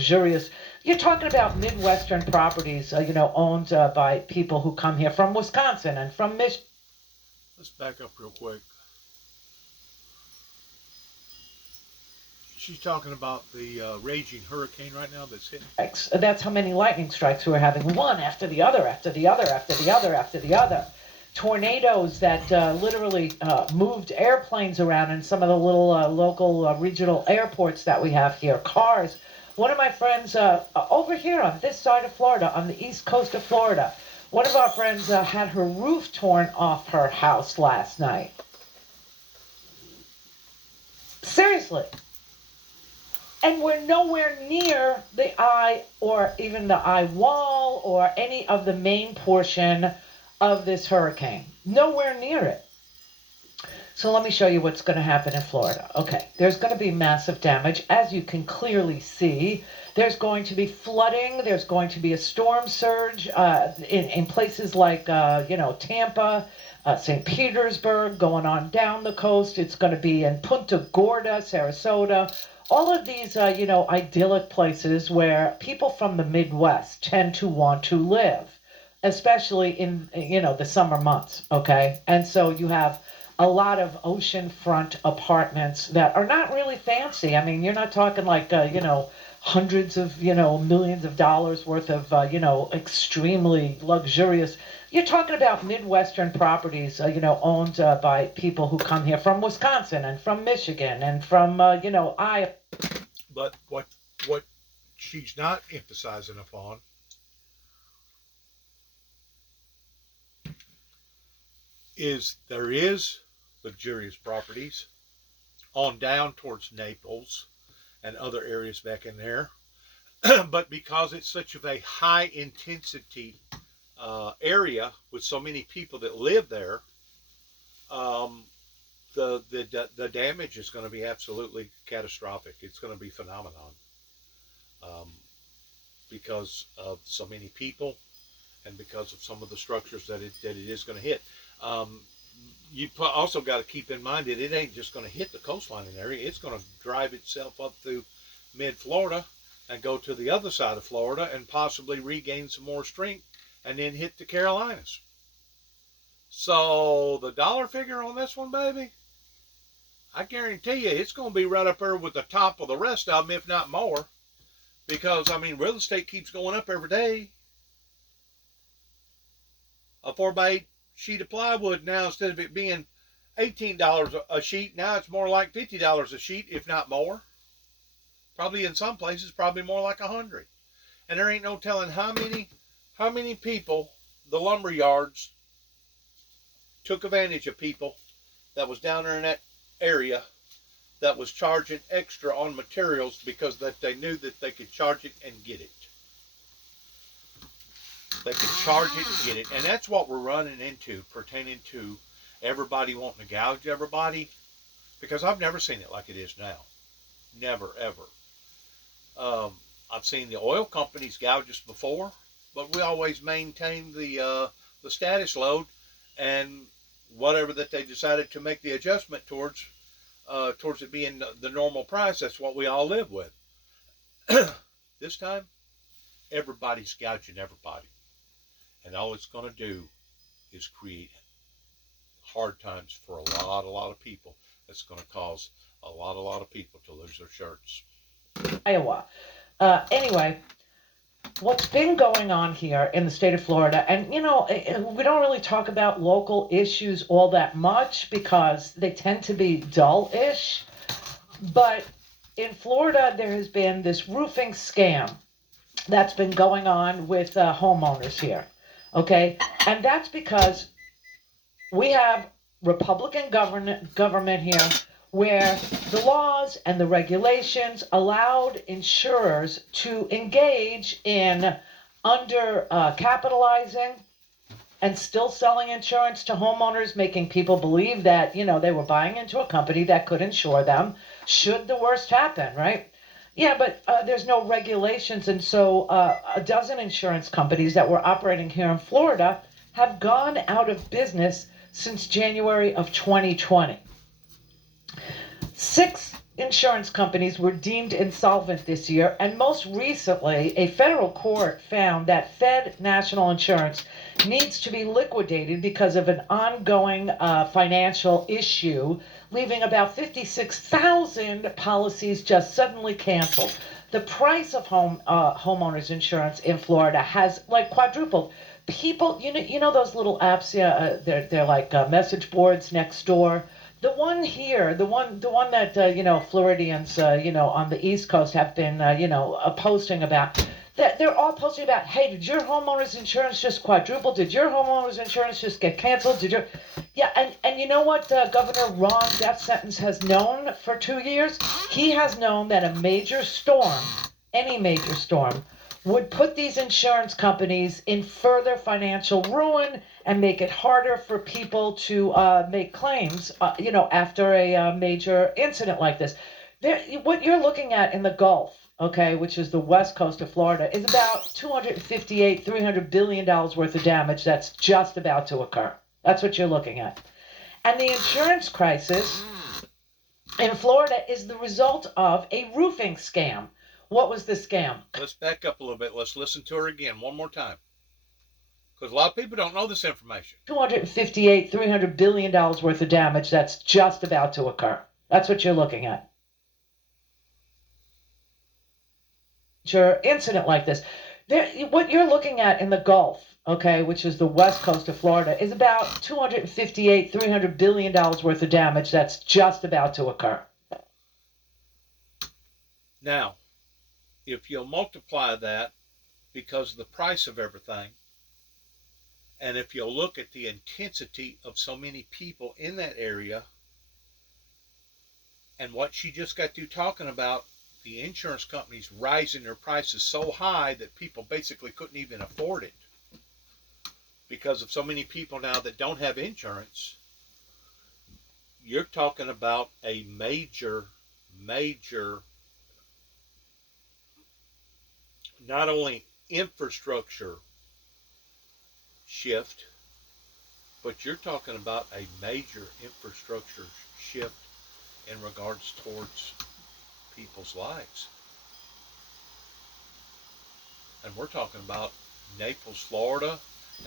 luxurious. You're talking about Midwestern properties, owned by people who come here from Wisconsin and from Michigan. Let's back up real quick. She's talking about the raging hurricane right now that's hitting. That's how many lightning strikes we were having, one after the other, after the other, after the other, after the other. Tornadoes that literally moved airplanes around in some of the little local regional airports that we have here. Cars. One of my friends over here on this side of Florida, on the east coast of Florida, one of our friends had her roof torn off her house last night. Seriously. And we're nowhere near the eye or even the eye wall or any of the main portion of this hurricane. Nowhere near it. So let me show you what's going to happen in Florida. Okay, there's going to be massive damage, as you can clearly see. There's going to be flooding. There's going to be a storm surge in places like, Tampa, St. Petersburg, going on down the coast. It's going to be in Punta Gorda, Sarasota. All of these, idyllic places where people from the Midwest tend to want to live, especially in, the summer months, okay? And so you have a lot of oceanfront apartments that are not really fancy. I mean, you're not talking like, hundreds of, millions of dollars worth of, extremely luxurious. You're talking about Midwestern properties, owned by people who come here from Wisconsin and from Michigan and from, Iowa. But what she's not emphasizing upon is there is luxurious properties on down towards Naples and other areas back in there. But because it's such of a high intensity area with so many people that live there, the damage is going to be absolutely catastrophic. It's going to be phenomenon because of so many people and because of some of the structures that it is going to hit. You also got to keep in mind that it ain't just going to hit the coastline area. It's going to drive itself up through mid-Florida and go to the other side of Florida and possibly regain some more strength and then hit the Carolinas. So the dollar figure on this one, baby, I guarantee you it's going to be right up there with the top of the rest of them, if not more. Because, real estate keeps going up every day. A 4x8 sheet of plywood now, instead of it being $18 a sheet, now it's more like $50 a sheet, if not more. Probably in some places, probably more like $100. And there ain't no telling how many people the lumber yards took advantage of people that was down there in that area that was charging extra on materials because that they knew that they could charge it and get it. They could charge it and get it. And that's what we're running into pertaining to everybody wanting to gouge everybody, because I've never seen it like it is now. Never, ever. I've seen the oil companies gouge us before, but we always maintain the status load and whatever that they decided to make the adjustment towards it being the normal price. That's what we all live with. This time, everybody's gouging everybody. And all it's going to do is create hard times for a lot of people. That's going to cause a lot of people to lose their shirts. Iowa. Anyway, what's been going on here in the state of Florida, and we don't really talk about local issues all that much because they tend to be dull-ish, but in Florida there has been this roofing scam that's been going on with homeowners here, okay? And that's because we have Republican government here where the laws and the regulations allowed insurers to engage in capitalizing and still selling insurance to homeowners, making people believe that, they were buying into a company that could insure them should the worst happen, right? Yeah, but there's no regulations, and so a dozen insurance companies that were operating here in Florida have gone out of business since January of 2020. 6 insurance companies were deemed insolvent this year, and most recently, a federal court found that Fed National Insurance needs to be liquidated because of an ongoing financial issue, leaving about 56,000 policies just suddenly canceled. The price of homeowners insurance in Florida has like quadrupled. People, you know those little apps, yeah, they're like message boards next door. The one here, the one that Floridians, on the East Coast have been, posting about. They're all posting about, hey, did your homeowner's insurance just quadruple? Did your homeowner's insurance just get canceled? Yeah, and you know what Governor Ron Death Sentence has known for 2 years? He has known that a major storm, any major storm, would put these insurance companies in further financial ruin and make it harder for people to make claims, after a major incident like this. What you're looking at in the Gulf, okay, which is the west coast of Florida, is about 258, $300 billion worth of damage that's just about to occur. That's what you're looking at. And the insurance crisis in Florida is the result of a roofing scam. What was the scam? Let's back up a little bit. Let's listen to her again one more time. Because a lot of people don't know this information. 258, $300 billion worth of damage that's just about to occur. That's what you're looking at. Incident like this. What you're looking at in the Gulf, okay, which is the west coast of Florida, is about 258, $300 billion worth of damage that's just about to occur. Now, if you'll multiply that because of the price of everything, and if you'll look at the intensity of so many people in that area, and what she just got through talking about, the insurance companies rising their prices so high that people basically couldn't even afford it because of so many people now that don't have insurance, you're talking about a major, not only infrastructure shift, but you're talking about a major infrastructure shift in regards towards people's lives. And we're talking about Naples, Florida,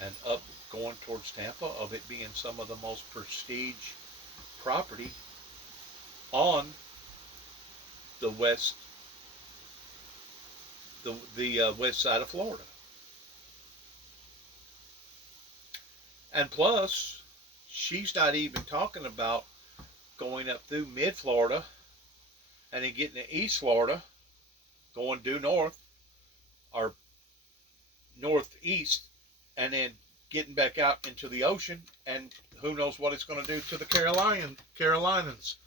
and up going towards Tampa, of it being some of the most prestige property on the west, the west side of Florida. And plus, she's not even talking about going up through mid-Florida and then getting to East Florida, going due north or northeast, and then getting back out into the ocean, and who knows what it's going to do to the Carolinas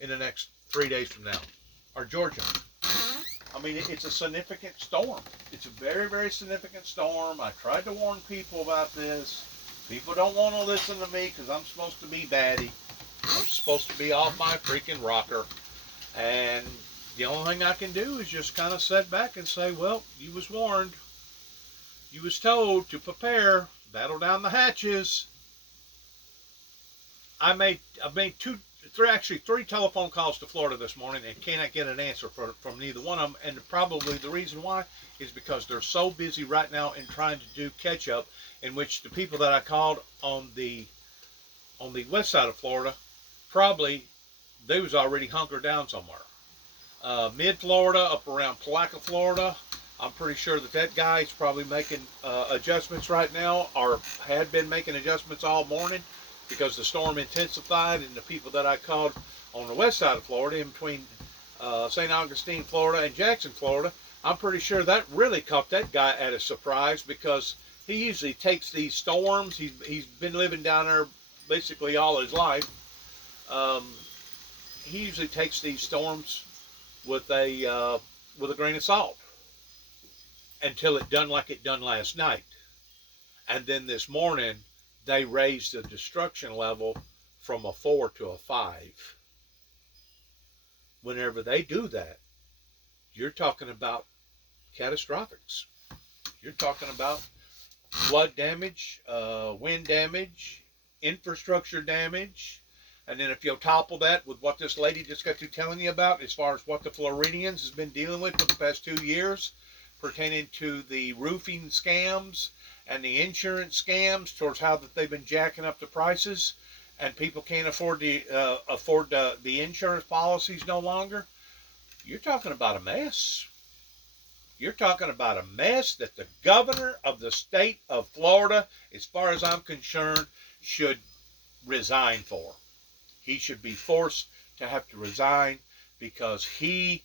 in the next 3 days from now, or Georgia. I mean, it's a significant storm. It's a very, very significant storm. I tried to warn people about this. People don't want to listen to me because I'm supposed to be baddie. I'm supposed to be off my freaking rocker. And the only thing I can do is just kind of sit back and say, well, you was warned. You was told to prepare, battle down the hatches. I've made three telephone calls to Florida this morning and cannot get an answer from neither one of them. And probably the reason why is because they're so busy right now in trying to do catch up, in which the people that I called on the west side of Florida, probably they was already hunkered down somewhere. Mid Florida, up around Palaca, Florida, I'm pretty sure that guy is probably making adjustments right now, or had been making adjustments all morning, because the storm intensified. And the people that I called on the west side of Florida, in between St. Augustine, Florida, and Jackson, Florida, I'm pretty sure that really caught that guy at a surprise, because he usually takes these storms. He's been living down there basically all his life. He usually takes these storms with a grain of salt until it done like it done last night. And then this morning, they raised the destruction level from a 4 to a 5. Whenever they do that, you're talking about catastrophics. You're talking about flood damage, wind damage, infrastructure damage. And then if you'll topple that with what this lady just got through telling you about, as far as what the Floridians has been dealing with for the past 2 years, pertaining to the roofing scams and the insurance scams, towards how that they've been jacking up the prices, and people can't afford the insurance policies no longer. You're talking about a mess. You're talking about a mess that the governor of the state of Florida, as far as I'm concerned, should resign for. He should be forced to have to resign, because he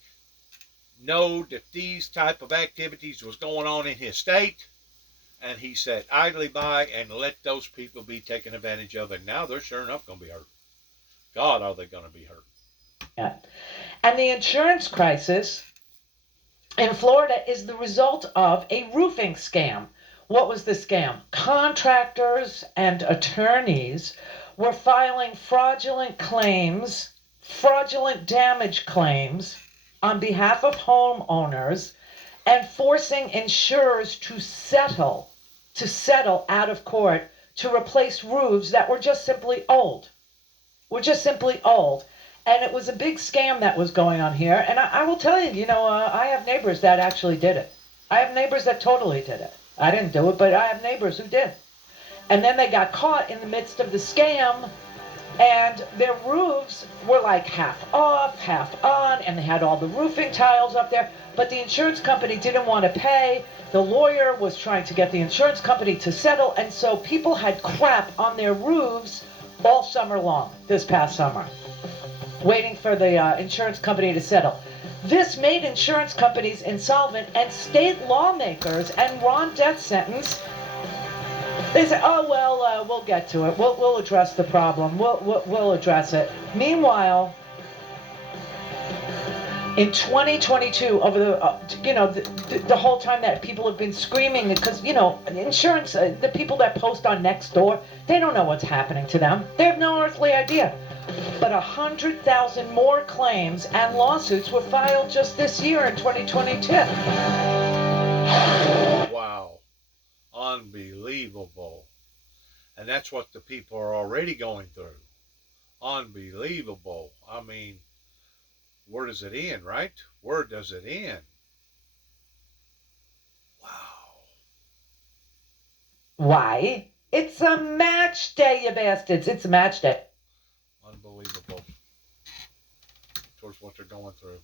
know that these type of activities was going on in his state, and he sat idly by and let those people be taken advantage of, and now they're sure enough going to be hurt. God, are they going to be hurt? Yeah. And the insurance crisis in Florida is the result of a roofing scam. What was the scam? Contractors and attorneys were filing fraudulent damage claims on behalf of homeowners, and forcing insurers to settle out of court to replace roofs that were just simply old. And it was a big scam that was going on here. And I will tell you, I have neighbors that actually did it. I have neighbors that totally did it. I didn't do it, but I have neighbors who did. And then they got caught in the midst of the scam, and their roofs were like half off, half on, and they had all the roofing tiles up there, but the insurance company didn't want to pay. The lawyer was trying to get the insurance company to settle, and so people had crap on their roofs all summer long, this past summer, waiting for the insurance company to settle. This made insurance companies insolvent, and state lawmakers and Ron death sentence, they say, oh, well, we'll get to it. We'll address the problem. We'll address it. Meanwhile, in 2022, over the whole time that people have been screaming, because, insurance, the people that post on Nextdoor, they don't know what's happening to them. They have no earthly idea. But 100,000 more claims and lawsuits were filed just this year in 2022. Wow. Unbelievable. And that's what the people are already going through. Unbelievable. I mean, where does it end, right? Where does it end? Wow. Why? It's a match day, you bastards. It's a match day. Unbelievable. Towards what they're going through.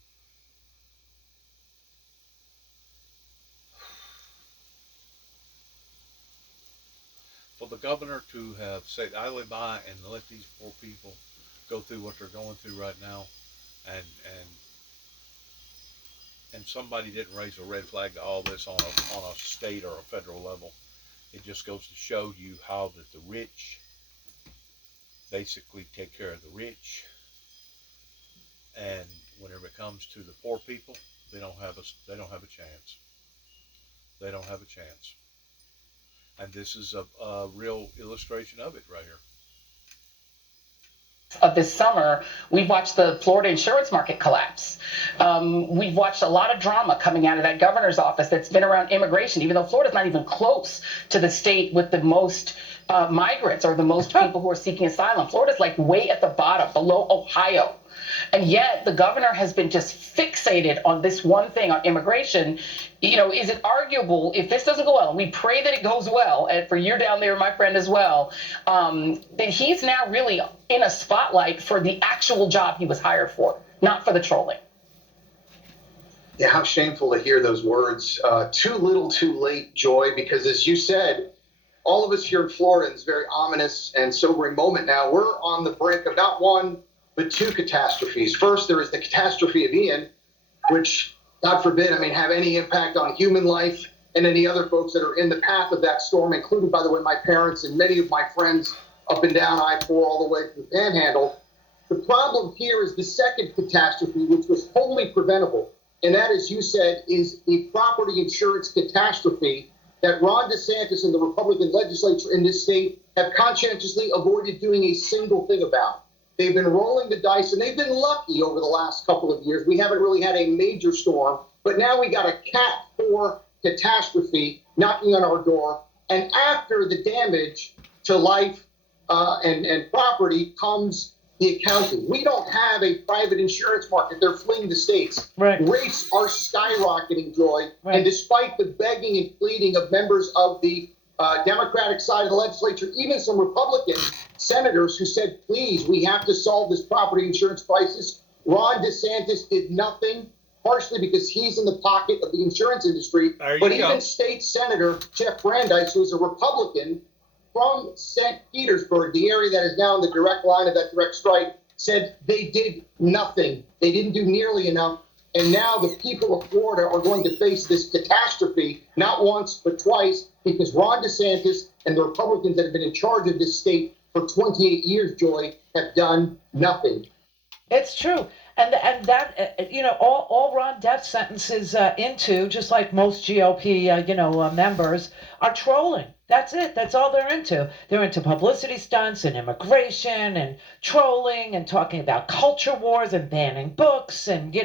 For the governor to have sat idly by and let these poor people go through what they're going through right now, and somebody didn't raise a red flag to all this on a state or a federal level, it just goes to show you how that the rich basically take care of the rich, and whenever it comes to the poor people, they don't have a chance. They don't have a chance. And this is a real illustration of it right here. Of this summer, we've watched the Florida insurance market collapse. We've watched a lot of drama coming out of that governor's office that's been around immigration, even though Florida's not even close to the state with the most migrants or the most people who are seeking asylum. Florida's like way at the bottom, below Ohio. And yet the governor has been just fixated on this one thing, on immigration. Is it arguable, if this doesn't go well, and we pray that it goes well, and for you down there, my friend, as well, that he's now really in a spotlight for the actual job he was hired for, not for the trolling? Yeah, how shameful to hear those words. Too little, too late, Joy, because as you said, all of us here in Florida, it's a very ominous and sobering moment now. We're on the brink of not one, but two catastrophes. First, there is the catastrophe of Ian, which, God forbid, have any impact on human life and any other folks that are in the path of that storm, including, by the way, my parents and many of my friends up and down I-4 all the way to the Panhandle. The problem here is the second catastrophe, which was wholly preventable, and that, as you said, is a property insurance catastrophe that Ron DeSantis and the Republican legislature in this state have conscientiously avoided doing a single thing about. They've been rolling the dice, and they've been lucky over the last couple of years. We haven't really had a major storm, but now we got a Cat 4 catastrophe knocking on our door. And after the damage to life and property comes the accounting. We don't have a private insurance market. They're fleeing the states. Right. Rates are skyrocketing, Joy. Right. And despite the begging and pleading of members of the Democratic side of the legislature, even some Republican senators who said, please, we have to solve this property insurance crisis, Ron DeSantis did nothing, partially because he's in the pocket of the insurance industry. But even State Senator Jeff Brandeis, who is a Republican from St. Petersburg, the area that is now in the direct line of that direct strike, said they did nothing. They didn't do nearly enough. And now the people of Florida are going to face this catastrophe, not once, but twice, because Ron DeSantis and the Republicans that have been in charge of this state for 28 years, Joy, have done nothing. It's true. And that, all Ron death sentences into, just like most GOP, members, are trolling. That's it. That's all they're into. They're into publicity stunts and immigration and trolling and talking about culture wars and banning books and,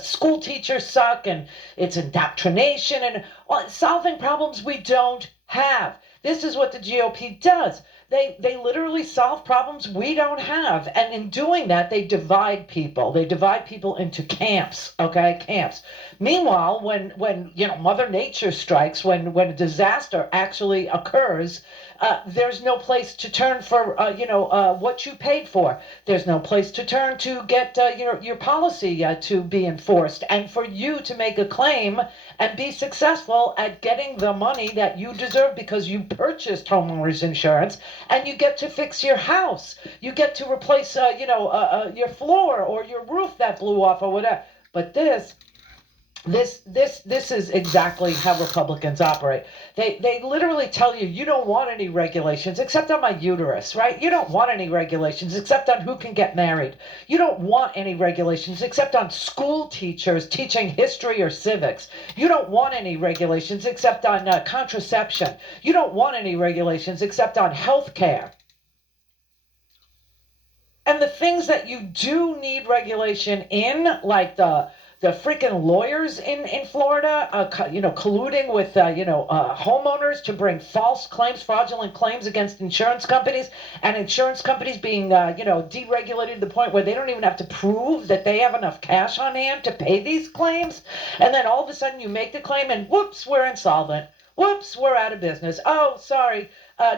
school teachers suck and it's indoctrination and solving problems we don't have. This is what the GOP does. They literally solve problems we don't have. And in doing that, they divide people. They divide people into camps, okay? Camps. Meanwhile, when Mother Nature strikes, when a disaster actually occurs, there's no place to turn for, what you paid for. There's no place to turn to get, your policy to be enforced and for you to make a claim and be successful at getting the money that you deserve because you purchased homeowners insurance and you get to fix your house. You get to replace, your floor or your roof that blew off or whatever. But this is exactly how Republicans operate. They literally tell you, you don't want any regulations except on my uterus, right? You don't want any regulations except on who can get married. You don't want any regulations except on school teachers teaching history or civics. You don't want any regulations except on contraception. You don't want any regulations except on health care. And the things that you do need regulation in, like the freaking lawyers in Florida, colluding with, homeowners to bring false claims, fraudulent claims against insurance companies, and insurance companies being, deregulated to the point where they don't even have to prove that they have enough cash on hand to pay these claims. And then all of a sudden you make the claim and whoops, we're insolvent. Whoops, we're out of business. Oh, sorry.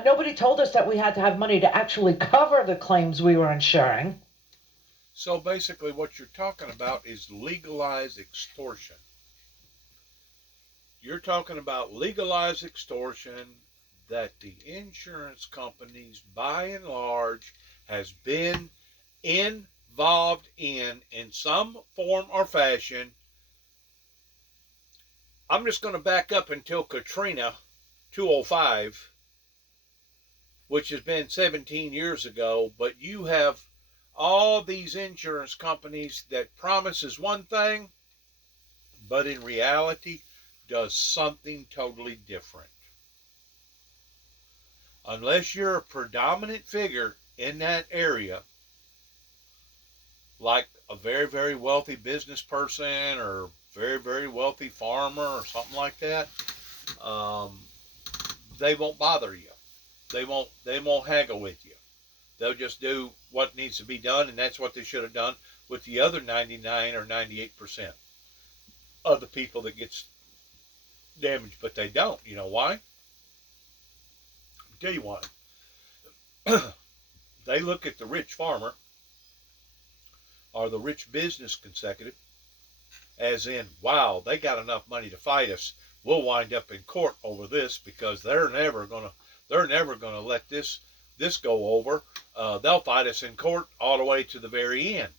Nobody told us that we had to have money to actually cover the claims we were insuring. So basically what you're talking about is legalized extortion. You're talking about legalized extortion that the insurance companies, by and large, has been involved in some form or fashion. I'm just going to back up until Katrina 205, which has been 17 years ago, but you have all these insurance companies that promises one thing, but in reality does something totally different. Unless you're a predominant figure in that area, like a very, very wealthy business person or very, very wealthy farmer or something like that, they won't bother you. They won't haggle with you. They'll just do what needs to be done, and that's what they should have done with the other 99 or 98% of the people that gets damaged, but they don't. You know why? I'll tell you why. They look at the rich farmer or the rich business executive as in, wow, they got enough money to fight us. We'll wind up in court over this because they're never gonna let this go over. They'll fight us in court all the way to the very end.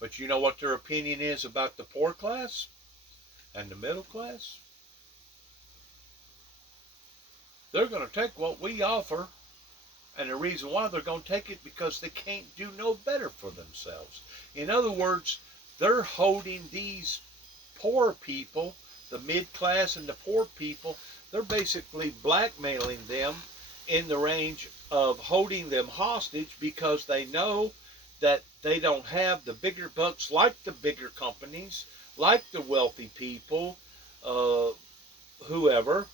But you know what their opinion is about the poor class and the middle class? They're going to take what we offer, and the reason why they're going to take it because they can't do no better for themselves. In other words, they're holding these poor people, the mid-class and the poor people, they're basically blackmailing them in the range of holding them hostage because they know that they don't have the bigger bucks like the bigger companies, like the wealthy people, whoever,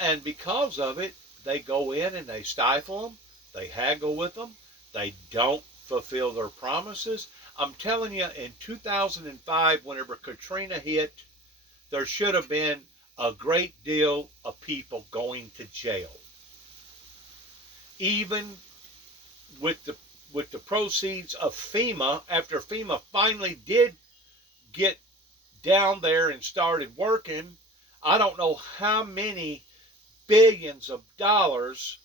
and because of it, they go in and they stifle them, they haggle with them, they don't fulfill their promises. I'm telling you, in 2005, whenever Katrina hit, there should have been a great deal of people going to jail. Even with the proceeds of FEMA, after FEMA finally did get down there and started working, I don't know how many billions of dollars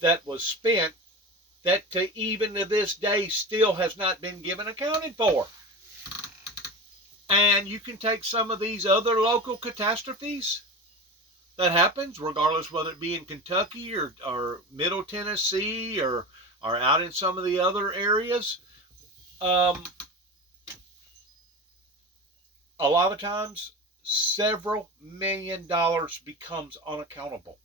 that was spent that even to this day still has not been given accounted for. And you can take some of these other local catastrophes that happens, regardless whether it be in Kentucky or Middle Tennessee or out in some of the other areas. A lot of times, several $1 million becomes unaccountable.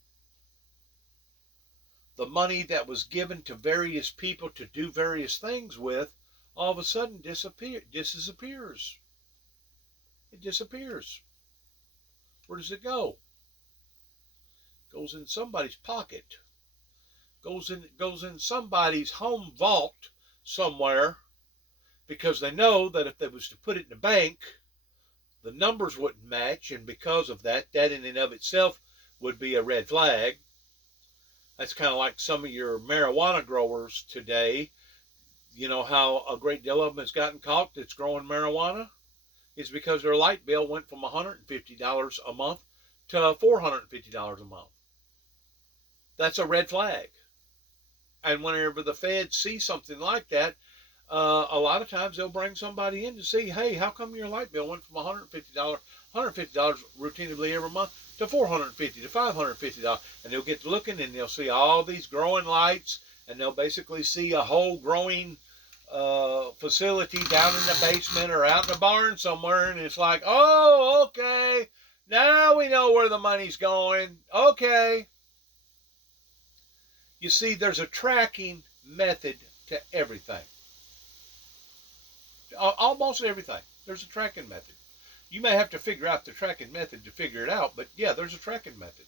The money that was given to various people to do various things with, all of a sudden disappears. It disappears. Where does it go? It goes in somebody's pocket. Goes in somebody's home vault somewhere, because they know that if they was to put it in the bank, the numbers wouldn't match, and because of that in and of itself would be a red flag. That's kind of like some of your marijuana growers today. You know how a great deal of them has gotten caught that's growing marijuana? It's because their light bill went from $150 a month to $450 a month. That's a red flag. And whenever the feds see something like that, a lot of times they'll bring somebody in to see, hey, how come your light bill went from $150 routinely every month to $450 to $550? And they'll get to looking and they'll see all these growing lights, and they'll basically see a whole growing facility down in the basement or out in the barn somewhere, and it's like, oh, okay, now we know where the money's going. Okay. You see, there's a tracking method to everything. Almost everything. There's a tracking method. You may have to figure out the tracking method to figure it out, but yeah, there's a tracking method.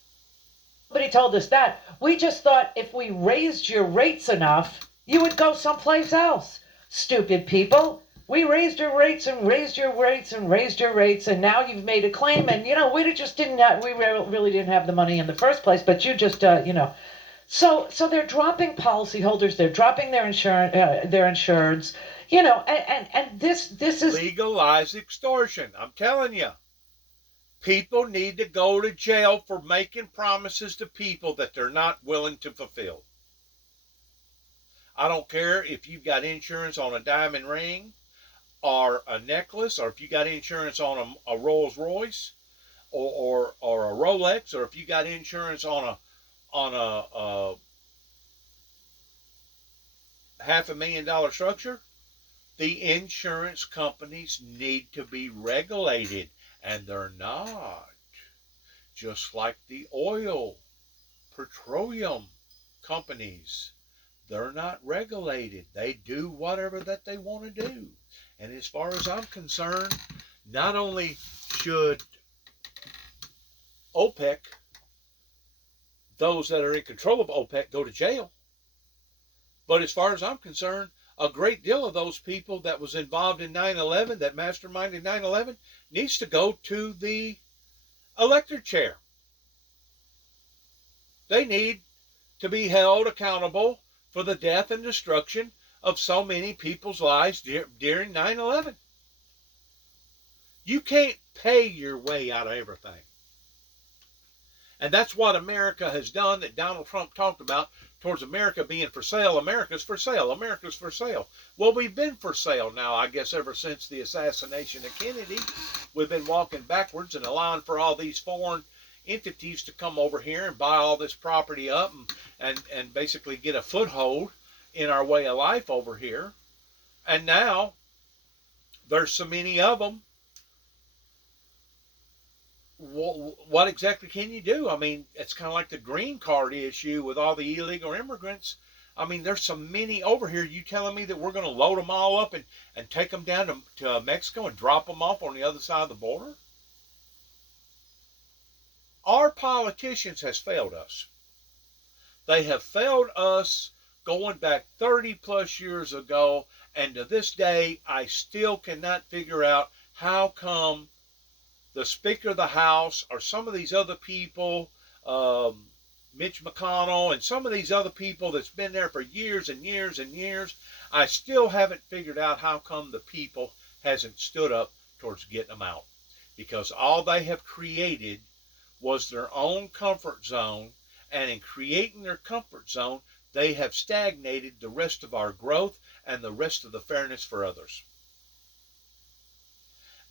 Nobody told us that. We just thought if we raised your rates enough, you would go someplace else. Stupid people. We raised your rates and raised your rates and raised your rates, and now you've made a claim, and we just didn't have, we really didn't have the money in the first place, but you just So they're dropping policyholders, they're dropping their insureds, and this is legalized extortion. I'm telling you, people need to go to jail for making promises to people that they're not willing to fulfill. I don't care if you've got insurance on a diamond ring or a necklace, or if you got insurance on a Rolls Royce or a Rolex, or if you got insurance on a $500,000 structure. The insurance companies need to be regulated, and they're not. Just like the oil, petroleum companies, they're not regulated. They do whatever that they want to do. And as far as I'm concerned, not only should OPEC, those that are in control of OPEC, go to jail, but as far as I'm concerned, a great deal of those people that was involved in 9/11, that masterminded 9/11, needs to go to the electric chair. They need to be held accountable for the death and destruction of so many people's lives during 9/11. You can't pay your way out of everything. And that's what America has done, that Donald Trump talked about, towards America being for sale. America's for sale. America's for sale. Well, we've been for sale now, I guess, ever since the assassination of Kennedy. We've been walking backwards and allowing for all these foreign entities to come over here and buy all this property up and basically get a foothold in our way of life over here. And now there's so many of them. What exactly can you do? I mean, it's kind of like the green card issue with all the illegal immigrants. I mean, there's so many over here. You telling me that we're going to load them all up and take them down to Mexico and drop them off on the other side of the border? Our politicians has failed us. They have failed us going back 30 plus years ago, and to this day, I still cannot figure out how come the Speaker of the House or some of these other people, Mitch McConnell and some of these other people that's been there for years and years and years, I still haven't figured out how come the people hasn't stood up towards getting them out. Because all they have created was their own comfort zone, and in creating their comfort zone, they have stagnated the rest of our growth and the rest of the fairness for others.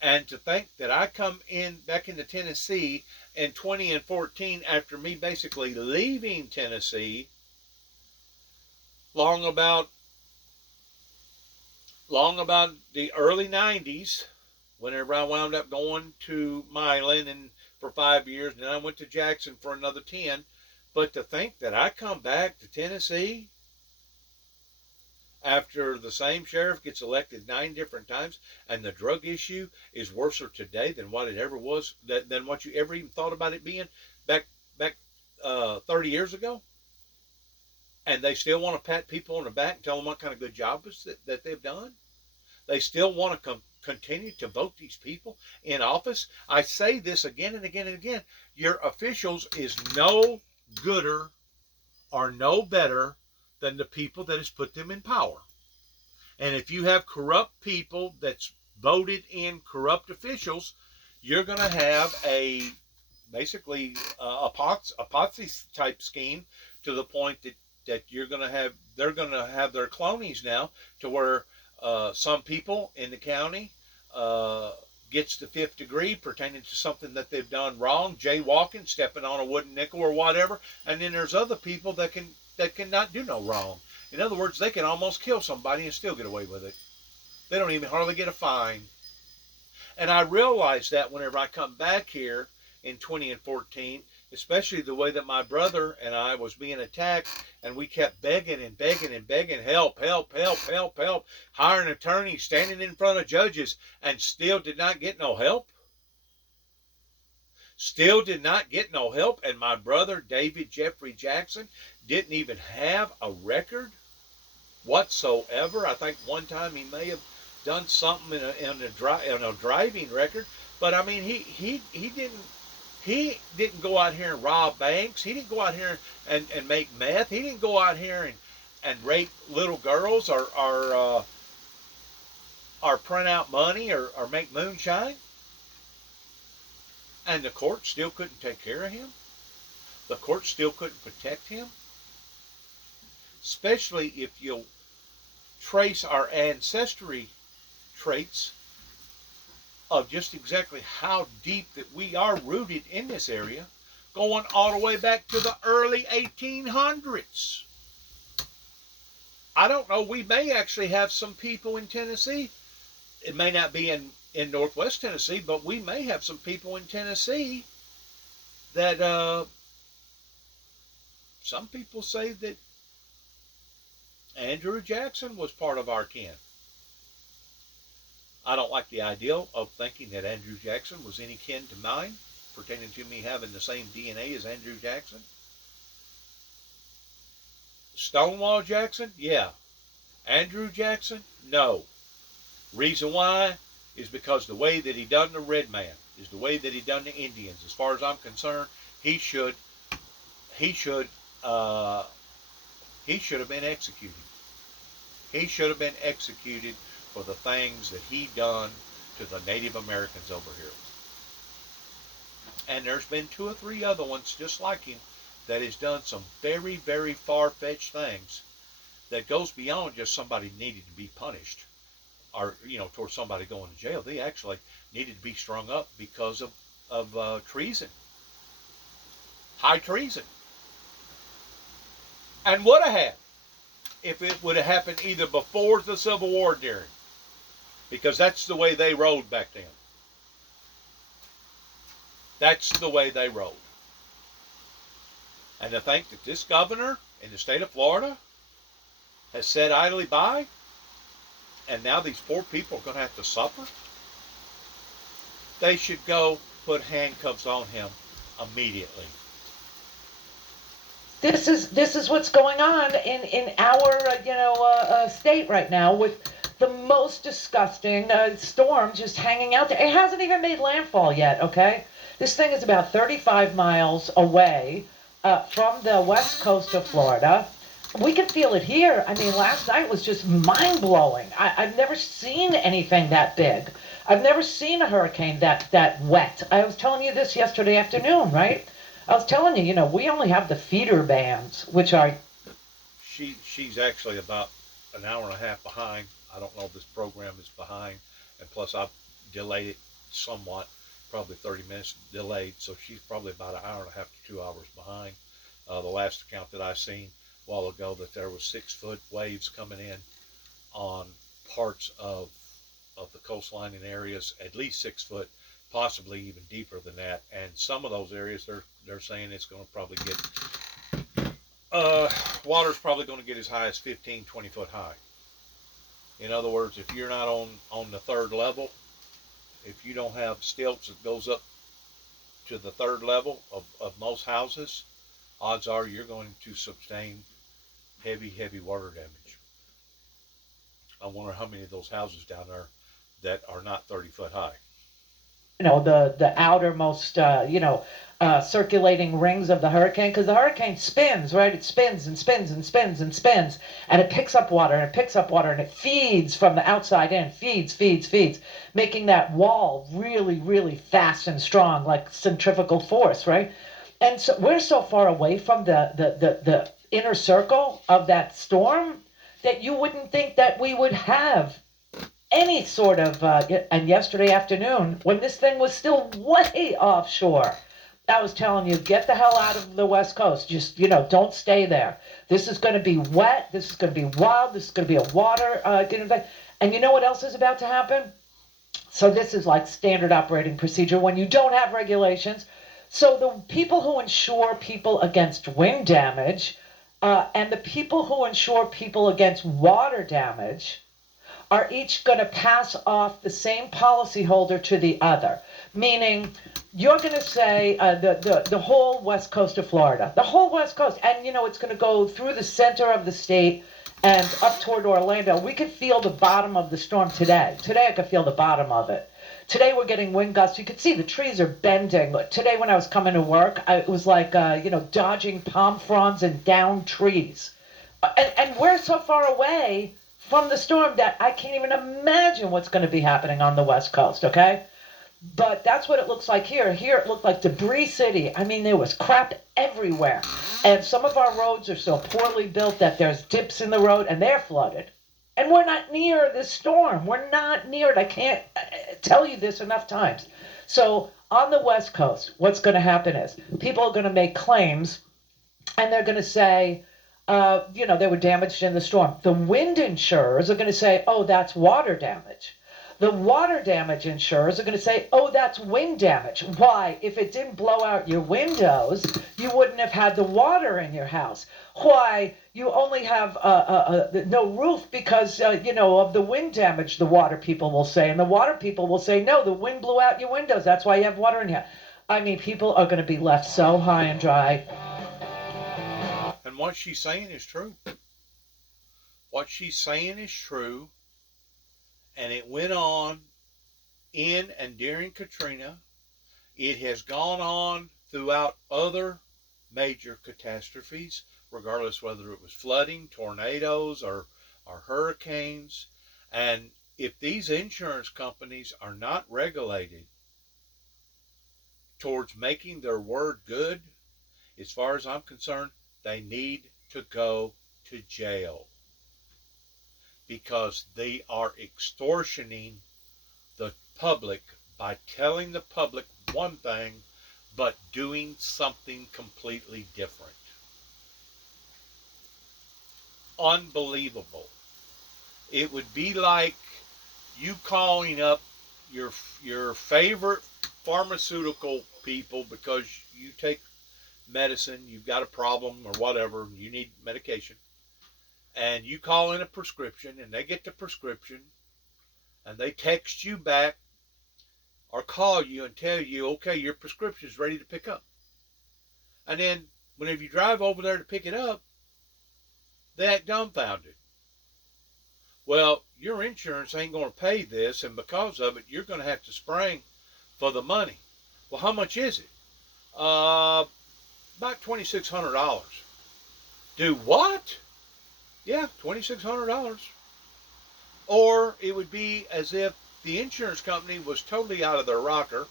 And to think that I come in back into Tennessee in 2014 after me basically leaving Tennessee long about the early 90s, whenever I wound up going to Milan and for 5 years, and then I went to Jackson for another 10. But to think that I come back to Tennessee after the same sheriff gets elected 9 different times, and the drug issue is worse today than what it ever was, than what you ever even thought about it being back 30 years ago, and they still want to pat people on the back and tell them what kind of good job that they've done. They still want to continue to vote these people in office. I say this again and again and again. Your officials is no gooder or no better than the people that has put them in power. And if you have corrupt people that's voted in corrupt officials, you're going to have basically a Ponzi type scheme, to the point that they're going to have their cronies now, to where some people in the county gets the 5th degree pertaining to something that they've done wrong, jaywalking, stepping on a wooden nickel or whatever, and then there's other people that cannot do no wrong. In other words, they can almost kill somebody and still get away with it. They don't even hardly get a fine. And I realized that whenever I come back here in 2014, especially the way that my brother and I was being attacked, and we kept begging and begging and begging, help, help, help, help, help, hiring attorneys, standing in front of judges, and still did not get no help. Still did not get no help. And my brother, David Jeffrey Jackson, didn't even have a record whatsoever. I think one time he may have done something in a driving record, but I mean he didn't go out here and rob banks. He didn't go out here and make meth. He didn't go out here and rape little girls or print out money or make moonshine. And the court still couldn't take care of him. The court still couldn't protect him. Especially if you'll trace our ancestry traits of just exactly how deep that we are rooted in this area, going all the way back to the early 1800s. I don't know, we may actually have some people in Tennessee. It may not be in Northwest Tennessee, but we may have some people in Tennessee that some people say that Andrew Jackson was part of our kin. I don't like the idea of thinking that Andrew Jackson was any kin to mine, pertaining to me having the same DNA as Andrew Jackson. Stonewall Jackson? Yeah. Andrew Jackson? No. Reason why is because the way that he done the red man is the way that he done the Indians. As far as I'm concerned, he should have been executed. He should have been executed for the things that he done to the Native Americans over here. And there's been 2 or 3 other ones just like him that has done some very, very far-fetched things that goes beyond just somebody needed to be punished, or towards somebody going to jail. They actually needed to be strung up because of treason, high treason, and would have had if it would have happened either before the Civil War or during, because that's the way they rode back then. That's the way they rode. And to think that this governor in the state of Florida has sat idly by, and now these poor people are going to have to suffer. They should go put handcuffs on him immediately. this is what's going on in our state right now with the most disgusting storm just hanging out there. It hasn't even made landfall yet. Okay, this thing is about 35 miles away from the west coast of Florida. We can feel it here. I mean, last night was just mind blowing. I've never seen anything that big. I've never seen a hurricane that wet. I was telling you this yesterday afternoon, right? I was telling you, we only have the feeder bands, which are. She's actually about an hour and a half behind. I don't know if this program is behind, and plus I've delayed it somewhat, probably 30 minutes delayed. So she's probably about an hour and a half to 2 hours behind. The last account that I seen a while ago that there was 6-foot waves coming in on parts of the coastline in areas, at least 6 foot, possibly even deeper than that. And some of those areas they're saying it's going to probably get water's probably going to get as high as 15, 20 foot high. In other words, if you're not on the third level, if you don't have stilts that goes up to the third level of most houses, odds are you're going to sustain heavy water damage. I wonder how many of those houses down there that are not 30 foot high. The outermost circulating rings of the hurricane, because the hurricane spins, right? It spins and spins and spins and spins, and it picks up water and it picks up water and it feeds from the outside in, feeds, making that wall really fast and strong, like centrifugal force, right? And so we're so far away from the inner circle of that storm that you wouldn't think that we would have any sort of, and yesterday afternoon, when this thing was still way offshore, I was telling you, get the hell out of the West Coast. Just, don't stay there. This is going to be wet. This is going to be wild. This is going to be a water, and you know what else is about to happen? So this is like standard operating procedure when you don't have regulations. So the people who insure people against wind damage, and the people who insure people against water damage, are each going to pass off the same policyholder to the other. Meaning, you're going to say the whole west coast of Florida, the whole west coast, and it's going to go through the center of the state and up toward Orlando. We could feel the bottom of the storm today. Today I could feel the bottom of it. Today we're getting wind gusts. You can see the trees are bending. Today when I was coming to work, it was like, dodging palm fronds and downed trees. And we're so far away from the storm that I can't even imagine what's going to be happening on the West Coast, okay? But that's what it looks like here. Here it looked like debris city. I mean, there was crap everywhere. And some of our roads are so poorly built that there's dips in the road and they're flooded. And we're not near this storm. We're not near it. I can't tell you this enough times. So on the West Coast, what's going to happen is people are going to make claims and they're going to say, they were damaged in the storm. The wind insurers are going to say, oh, that's water damage. The water damage insurers are going to say, oh, that's wind damage. Why? If it didn't blow out your windows, you wouldn't have had the water in your house. Why? You only have no roof because, of the wind damage, the water people will say. And the water people will say, no, the wind blew out your windows. That's why you have water in here. I mean, people are going to be left so high and dry. And what she's saying is true. What she's saying is true. And it went on in and during Katrina. It has gone on throughout other major catastrophes, regardless whether it was flooding, tornadoes, or hurricanes. And if these insurance companies are not regulated towards making their word good, as far as I'm concerned, they need to go to jail because they are extortioning the public by telling the public one thing but doing something completely different. Unbelievable. It would be like you calling up your favorite pharmaceutical people because you take medicine, you've got a problem or whatever, you need medication, and you call in a prescription and they get the prescription and they text you back or call you and tell you, okay, your prescription is ready to pick up. And then whenever you drive over there to pick it up, they act dumbfounded. Well, your insurance ain't going to pay this, and because of it, you're going to have to spring for the money. Well, how much is it? About $2,600. Do what? Yeah, $2,600. Or it would be as if the insurance company was totally out of their rocker,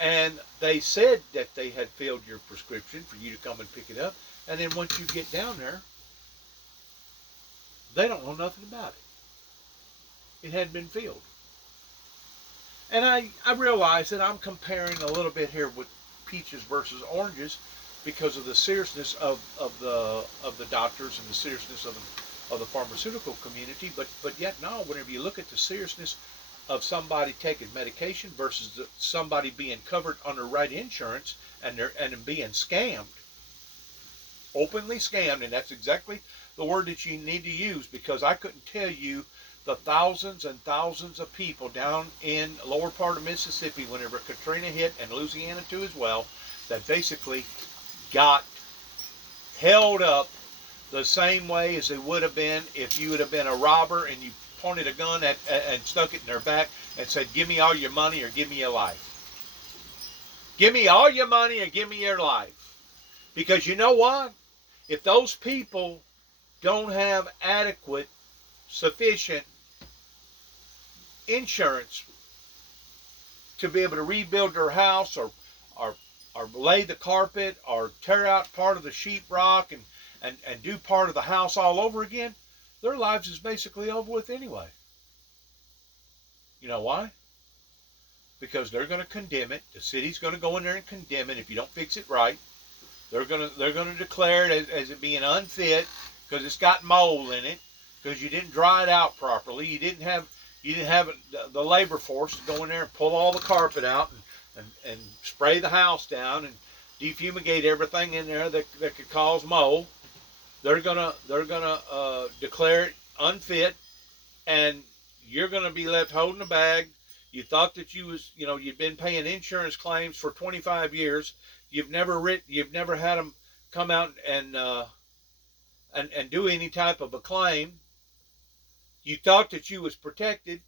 and they said that they had filled your prescription for you to come and pick it up, and then once you get down there, they don't know nothing about it. It hadn't been filled. And I realize that I'm comparing a little bit here with peaches versus oranges because of the seriousness of the doctors and the seriousness of the pharmaceutical community, but yet now, whenever you look at the seriousness of somebody taking medication versus somebody being covered under right insurance and being scammed, openly scammed, and that's exactly the word that you need to use, because I couldn't tell you the thousands and thousands of people down in the lower part of Mississippi whenever Katrina hit, and Louisiana too as well, that basically got held up the same way as they would have been if you would have been a robber and you pointed a gun at and stuck it in their back and said, give me all your money or give me your life. Give me all your money or give me your life. Because you know what? If those people don't have adequate, sufficient insurance to be able to rebuild their house or lay the carpet or tear out part of the sheetrock and do part of the house all over again, their lives is basically over with anyway. You know why? Because they're going to condemn it. The city's going to go in there and condemn it if you don't fix it right. They're going to declare it as it being unfit because it's got mold in it, because you didn't dry it out properly. You didn't have the labor force to go in there and pull all the carpet out and spray the house down and defumigate everything in there that could cause mold. They're gonna declare it unfit, and you're gonna be left holding the bag. You thought that you'd been paying insurance claims for 25 years. You've never had them come out and do any type of a claim. You thought that you was protected,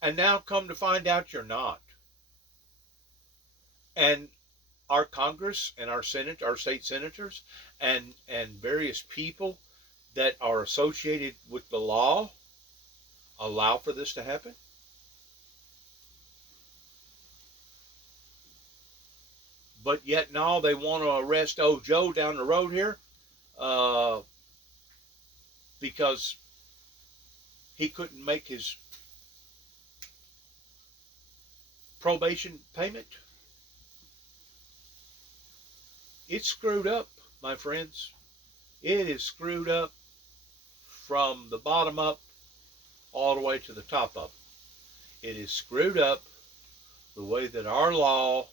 and now come to find out you're not. And our Congress and our Senate, our state senators, and various people that are associated with the law allow for this to happen? But yet now they want to arrest old Joe down the road here because he couldn't make his probation payment. It's screwed up, my friends. It is screwed up from the bottom up all the way to the top up. It is screwed up the way that our law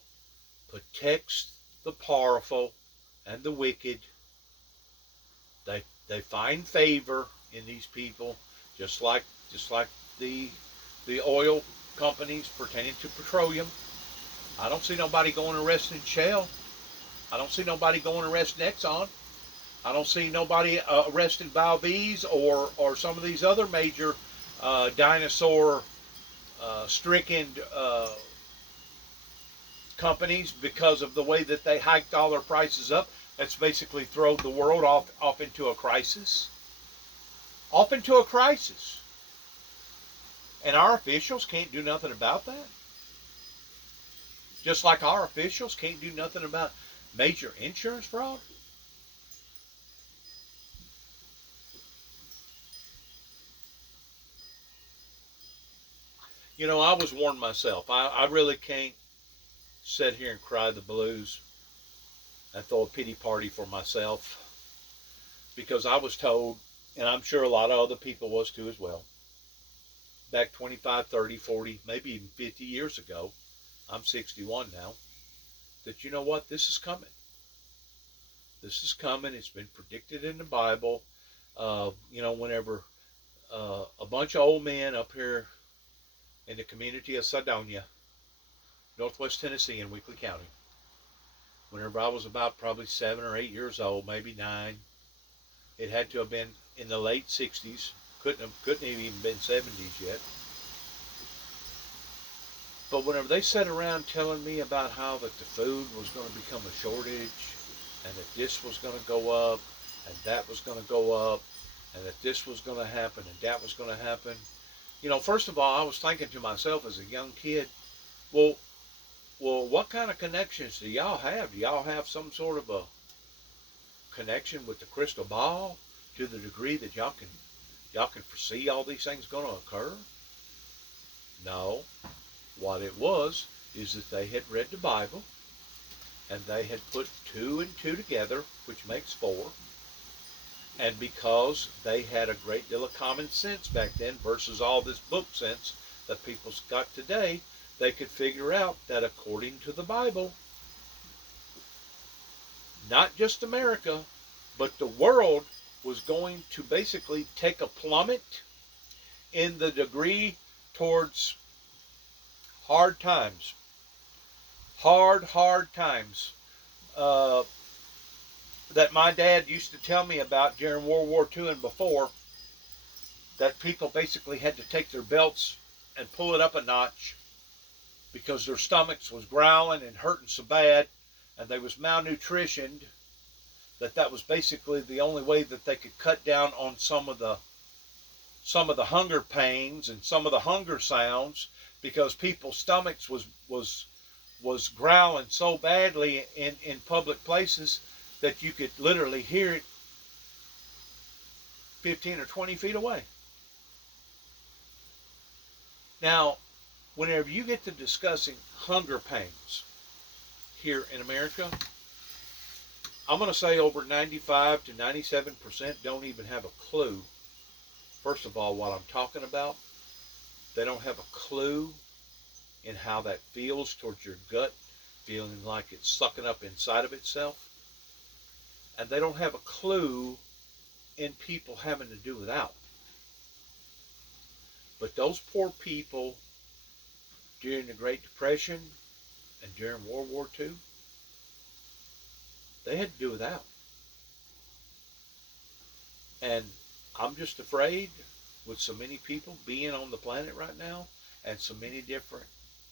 protects the powerful and the wicked. They find favor in these people, just like the oil companies pertaining to petroleum. I don't see nobody going arresting Shell. I don't see nobody going arresting Exxon. I don't see nobody arresting Valdez or some of these other major dinosaur stricken companies because of the way that they hiked all their prices up. That's basically thrown the world off into a crisis. Off into a crisis. And our officials can't do nothing about that. Just like our officials can't do nothing about major insurance fraud. I was warned myself. I really can't sit here and cry the blues and throw a pity party for myself, because I was told, and I'm sure a lot of other people was too as well, back 25, 30, 40, maybe even 50 years ago, I'm 61 now, that you know what, this is coming. This is coming. It's been predicted in the Bible. Whenever a bunch of old men up here in the community of Sardonia, Northwest Tennessee in Weakley County, whenever I was about probably 7 or 8 years old, maybe 9. It had to have been in the late 60s. Couldn't have even been 70s yet. But whenever they sat around telling me about how that the food was going to become a shortage, and that this was going to go up, and that was going to go up, and that this was going to happen, and that was going to happen, first of all, I was thinking to myself as a young kid, well, what kind of connections do y'all have? Do y'all have some sort of a connection with the crystal ball to the degree that y'all can foresee all these things going to occur? No. What it was is that they had read the Bible, and they had put 2 and 2 together, which makes 4. And because they had a great deal of common sense back then versus all this book sense that people's got today, they could figure out that according to the Bible, not just America, but the world was going to basically take a plummet in the degree towards hard times. Hard times. That my dad used to tell me about during World War II and before, that people basically had to take their belts and pull it up a notch because their stomachs was growling and hurting so bad, and they was malnutritioned, that was basically the only way that they could cut down on some of the hunger pains and some of the hunger sounds, because people's stomachs was growling so badly in public places that you could literally hear it 15 or 20 feet away. Now, whenever you get to discussing hunger pains here in America, I'm going to say over 95 to 97% don't even have a clue, first of all, what I'm talking about. They don't have a clue in how that feels towards your gut, feeling like it's sucking up inside of itself. And they don't have a clue in people having to do without. But those poor people during the Great Depression and during World War II, they had to do without. And I'm just afraid, with so many people being on the planet right now and so many different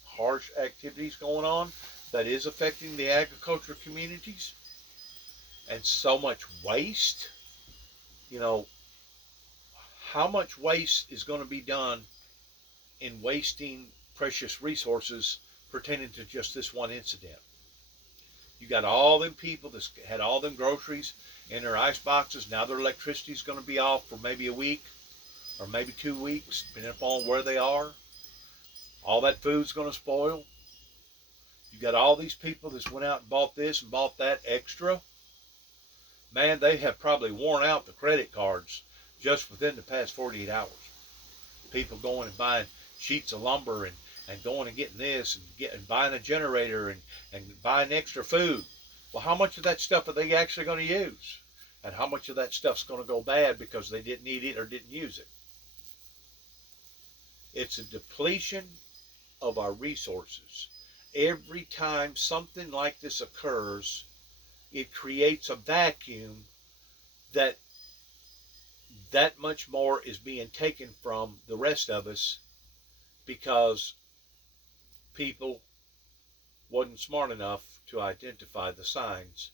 harsh activities going on, that is affecting the agriculture communities, and so much waste. How much waste is going to be done in wasting precious resources pertaining to just this one incident? You got all them people that had all them groceries in their ice boxes. Now their electricity is going to be off for maybe a week or maybe 2 weeks, depending upon where they are. All that food's going to spoil. You got all these people that went out and bought this and bought that extra. Man, they have probably worn out the credit cards just within the past 48 hours. People going and buying sheets of lumber and going and getting this and buying a generator and buying extra food. Well, how much of that stuff are they actually going to use? And how much of that stuff's going to go bad because they didn't need it or didn't use it? It's a depletion of our resources. Every time something like this occurs, it creates a vacuum that much more is being taken from the rest of us because people wasn't smart enough to identify the signs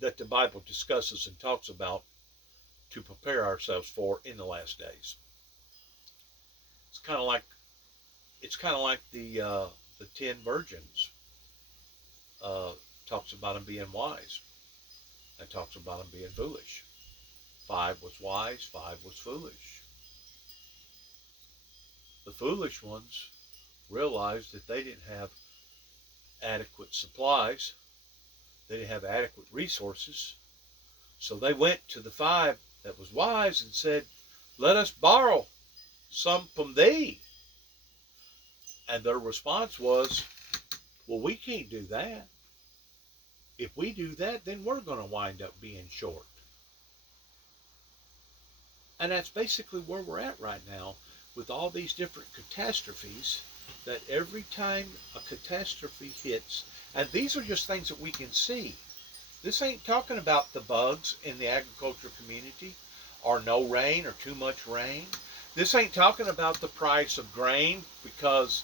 that the Bible discusses and talks about to prepare ourselves for in the last days. It's kind of like the 10 virgins. Talks about them being wise and talks about them being foolish. 5 was wise, 5 was foolish. The foolish ones realized that they didn't have adequate supplies. They didn't have adequate resources. So they went to the 5 that was wise and said, "Let us borrow some from thee." And their response was, "Well, we can't do that. If we do that, then we're going to wind up being short." And that's basically where we're at right now with all these different catastrophes that every time a catastrophe hits, and these are just things that we can see. This ain't talking about the bugs in the agriculture community, or no rain or too much rain. This ain't talking about the price of grain because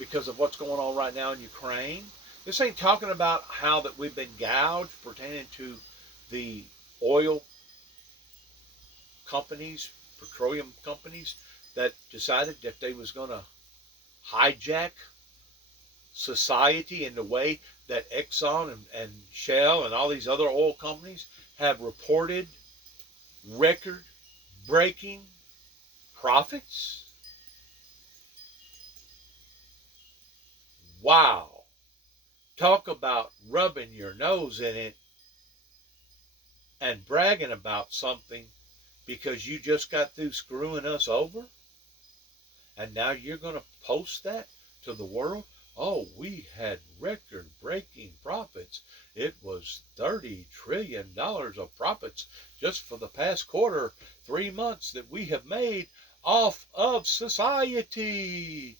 of what's going on right now in Ukraine. This ain't talking about how that we've been gouged pertaining to the oil companies, petroleum companies that decided that they was going to hijack society in the way that Exxon and Shell and all these other oil companies have reported record breaking profits. Wow. Talk about rubbing your nose in it and bragging about something because you just got through screwing us over, and now you're going to post that to the world. Oh, we had record breaking profits. It was $30 trillion of profits just for the past quarter, 3 months that we have made off of society.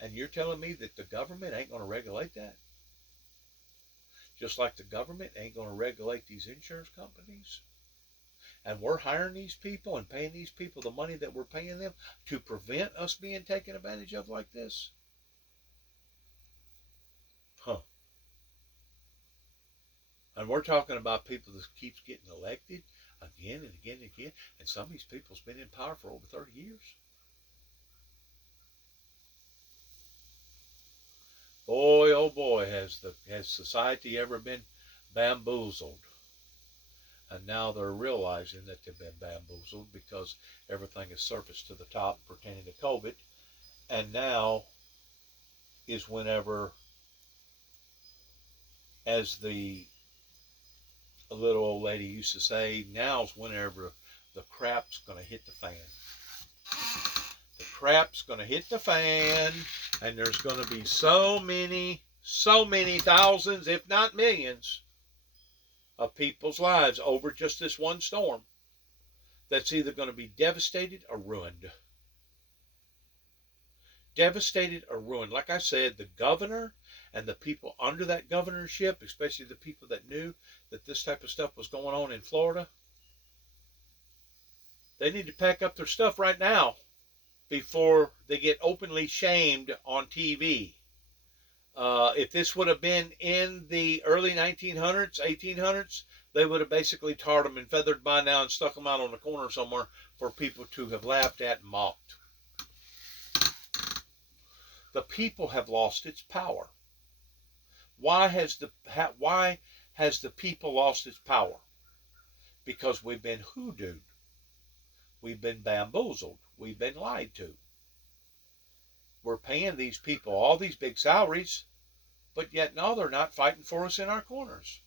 And you're telling me that the government ain't going to regulate that? Just like the government ain't going to regulate these insurance companies? And we're hiring these people and paying these people the money that we're paying them to prevent us being taken advantage of like this? Huh. And we're talking about people that keeps getting elected again and again and again. And some of these people's been in power for over 30 years. Boy, oh boy, has society ever been bamboozled. And now they're realizing that they've been bamboozled because everything is surfaced to the top pertaining to COVID. And now is whenever, as the little old lady used to say, now's whenever the crap's going to hit the fan. The crap's going to hit the fan, and there's going to be so many thousands, if not millions, of people's lives over just this one storm that's either going to be devastated or ruined. Devastated or ruined. Like I said, the governor and the people under that governorship, especially the people that knew that this type of stuff was going on in Florida, they need to pack up their stuff right now before they get openly shamed on TV. If this would have been in the early 1900s, 1800s, they would have basically tarred them and feathered by now and stuck them out on the corner somewhere for people to have laughed at and mocked. The people have lost its power. Why has the people lost its power? Because we've been hoodooed. We've been bamboozled. We've been lied to. We're paying these people all these big salaries, but yet no, they're not fighting for us in our corners.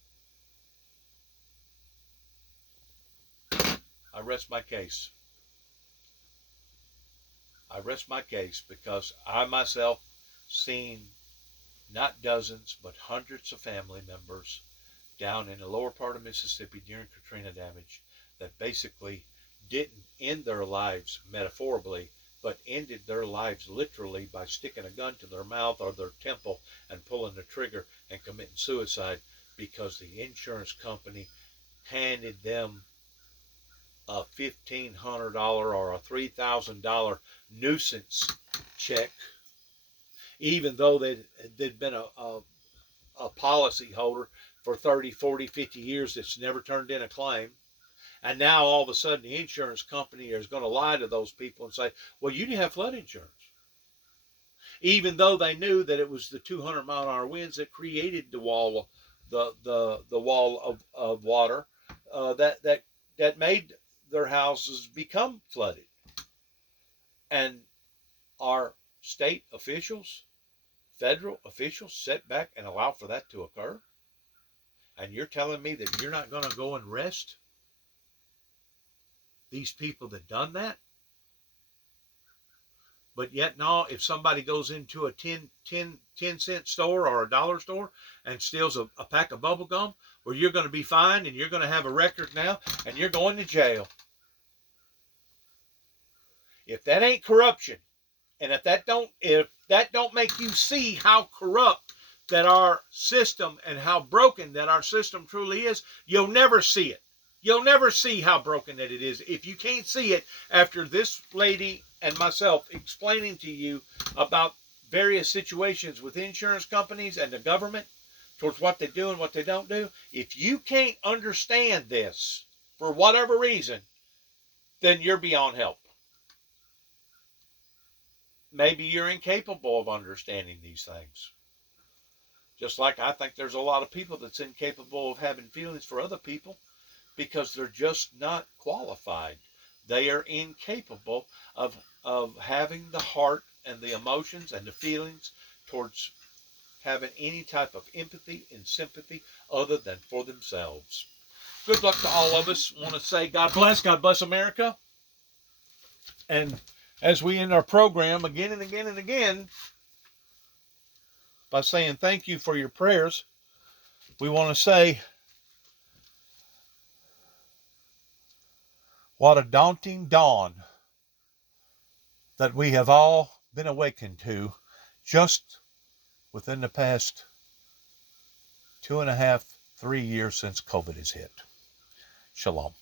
I rest my case. I rest my case because I myself seen not dozens but hundreds of family members down in the lower part of Mississippi during Katrina damage that basically didn't end their lives metaphorically, but ended their lives literally by sticking a gun to their mouth or their temple and pulling the trigger and committing suicide because the insurance company handed them a $1,500 or a $3,000 nuisance check, even though they'd been a policy holder for 30, 40, 50 years that's never turned in a claim. And now all of a sudden the insurance company is going to lie to those people and say, well, you didn't have flood insurance. Even though they knew that it was the 200-mile-an-hour winds that created the wall, the wall of water that made their houses become flooded. And our state officials, federal officials, sit back and allow for that to occur? And you're telling me that you're not going to go and arrest these people that done that? But yet, no, if somebody goes into a 10-cent store or a dollar store and steals a pack of bubble gum, well, you're going to be fined and you're going to have a record now and you're going to jail. If that ain't corruption, And if that don't make you see how corrupt that our system and how broken that our system truly is, you'll never see it. You'll never see how broken that it is if you can't see it after this lady and myself explaining to you about various situations with insurance companies and the government towards what they do and what they don't do. If you can't understand this for whatever reason, then you're beyond help. Maybe you're incapable of understanding these things. Just like I think there's a lot of people that's incapable of having feelings for other people because they're just not qualified. They are incapable of having the heart and the emotions and the feelings towards having any type of empathy and sympathy other than for themselves. Good luck to all of us. I want to say God bless America. And as we end our program again and again and again by saying thank you for your prayers, we want to say what a daunting dawn that we have all been awakened to just within the past 2.5, 3 years since COVID has hit. Shalom.